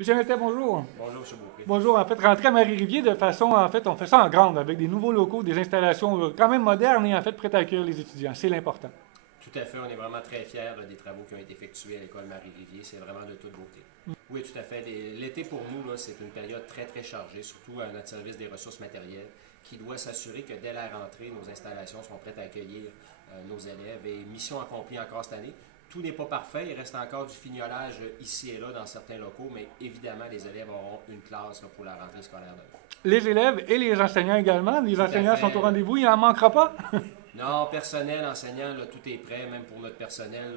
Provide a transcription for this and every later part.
Monsieur Métais, bonjour. Bonjour, M. Beaupré. Bonjour. En fait, rentrer à Marie-Rivier de façon, on fait ça en grande, avec des nouveaux locaux, des installations quand même modernes et en fait prêtes à accueillir les étudiants. C'est l'important. Tout à fait. On est vraiment très fiers des travaux qui ont été effectués à l'école Marie-Rivier. C'est vraiment de toute beauté. Oui, tout à fait. L'été pour nous, c'est une période très, très chargée, surtout à notre service des ressources matérielles, qui doit s'assurer que dès la rentrée, nos installations sont prêtes à accueillir nos élèves. Et mission accomplie encore cette année. Tout n'est pas parfait. Il reste encore du fignolage ici et là dans certains locaux, mais évidemment, les élèves auront une classe pour la rentrée scolaire de Les élèves et les enseignants également. Les enseignants sont au rendez-vous. Il n'en manquera pas. Non, personnel, enseignant, là, tout est prêt. Même pour notre personnel,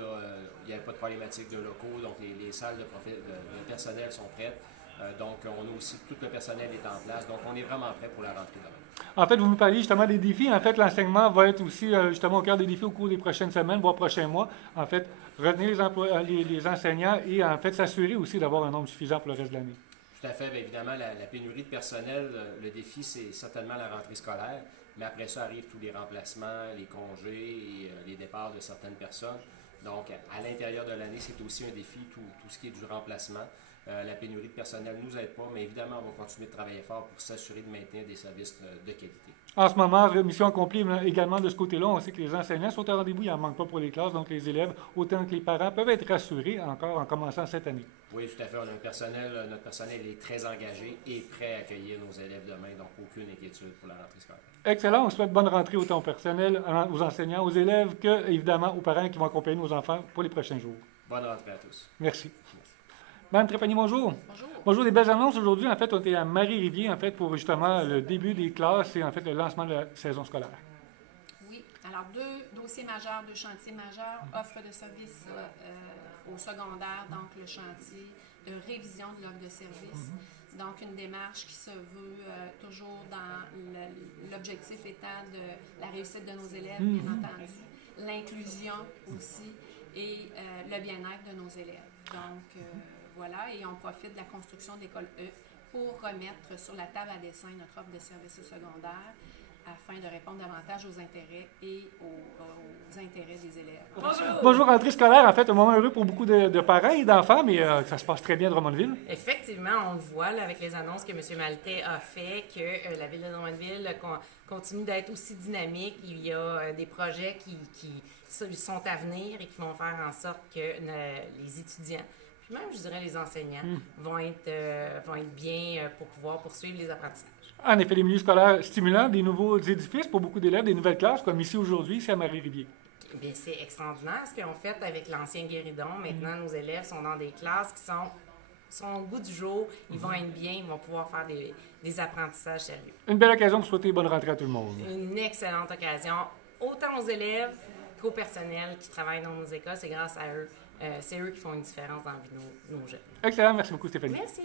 il n'y a pas de problématique de locaux. Donc, les salles de personnel sont prêtes. Donc, on a aussi tout le personnel est en place. Donc, on est vraiment prêt pour la rentrée demain. En fait, vous nous parliez justement des défis. En fait, l'enseignement va être aussi justement au cœur des défis au cours des prochaines semaines, voire prochains mois. En fait, retenir les enseignants et en fait s'assurer aussi d'avoir un nombre suffisant pour le reste de l'année. Tout à fait. Bien évidemment, la pénurie de personnel, le défi, c'est certainement la rentrée scolaire. Mais après ça arrivent tous les remplacements, les congés et les départs de certaines personnes. Donc, à l'intérieur de l'année, c'est aussi un défi, tout ce qui est du remplacement. La pénurie de personnel ne nous aide pas, mais évidemment, on va continuer de travailler fort pour s'assurer de maintenir des services de qualité. En ce moment, mission accomplie également de ce côté-là. On sait que les enseignants sont au rendez-vous, il n'en manque pas pour les classes, donc les élèves, autant que les parents, peuvent être rassurés encore en commençant cette année. Oui, tout à fait. On a notre personnel est très engagé et prêt à accueillir nos élèves demain, donc aucune inquiétude pour la rentrée scolaire. Excellent. On souhaite bonne rentrée autant au personnel, aux enseignants, aux élèves que, évidemment, aux parents qui vont accompagner nos enfants pour les prochains jours. Bonne rentrée à tous. Merci. Mme Trépanier, bonjour. Bonjour. Bonjour. Des belles annonces aujourd'hui. En fait, on était à Marie-Rivier, en fait, pour justement le début des classes et en fait le lancement de la saison scolaire. Oui. Alors, deux dossiers majeurs, deux chantiers majeurs. Offre de services au secondaire, donc le chantier de révision de l'offre de services. Donc, une démarche qui se veut toujours dans l'objectif étant de la réussite de nos élèves, bien entendu, l'inclusion aussi et le bien-être de nos élèves. Donc, voilà, et on profite de la construction de l'école E pour remettre sur la table à dessin notre offre de services secondaires afin de répondre davantage aux intérêts et aux intérêts des élèves. Bonjour. Bonjour, rentrée scolaire. En fait, un moment heureux pour beaucoup de parents et d'enfants, mais ça se passe très bien à Drummondville. Effectivement, on le voit là, avec les annonces que M. Maltais a fait, que la ville de Drummondville continue d'être aussi dynamique. Il y a des projets qui sont à venir et qui vont faire en sorte que les étudiants, puis même, je dirais, les enseignants, vont être bien pour pouvoir poursuivre les apprentissages. En effet, les milieux scolaires stimulants, des nouveaux édifices pour beaucoup d'élèves, des nouvelles classes, comme ici aujourd'hui, ici à Marie-Rivier. Bien, c'est extraordinaire ce qu'ils ont fait avec l'ancien Guéridon. Maintenant, nos élèves sont dans des classes qui sont au goût du jour. Ils vont être bien, ils vont pouvoir faire des apprentissages sérieux. Une belle occasion de souhaiter bonne rentrée à tout le monde. Une excellente occasion, autant aux élèves qu'au personnel qui travaille dans nos écoles. C'est grâce à eux. C'est eux qui font une différence dans la vie de nos jeunes. Excellent. Merci beaucoup, Stéphanie. Merci.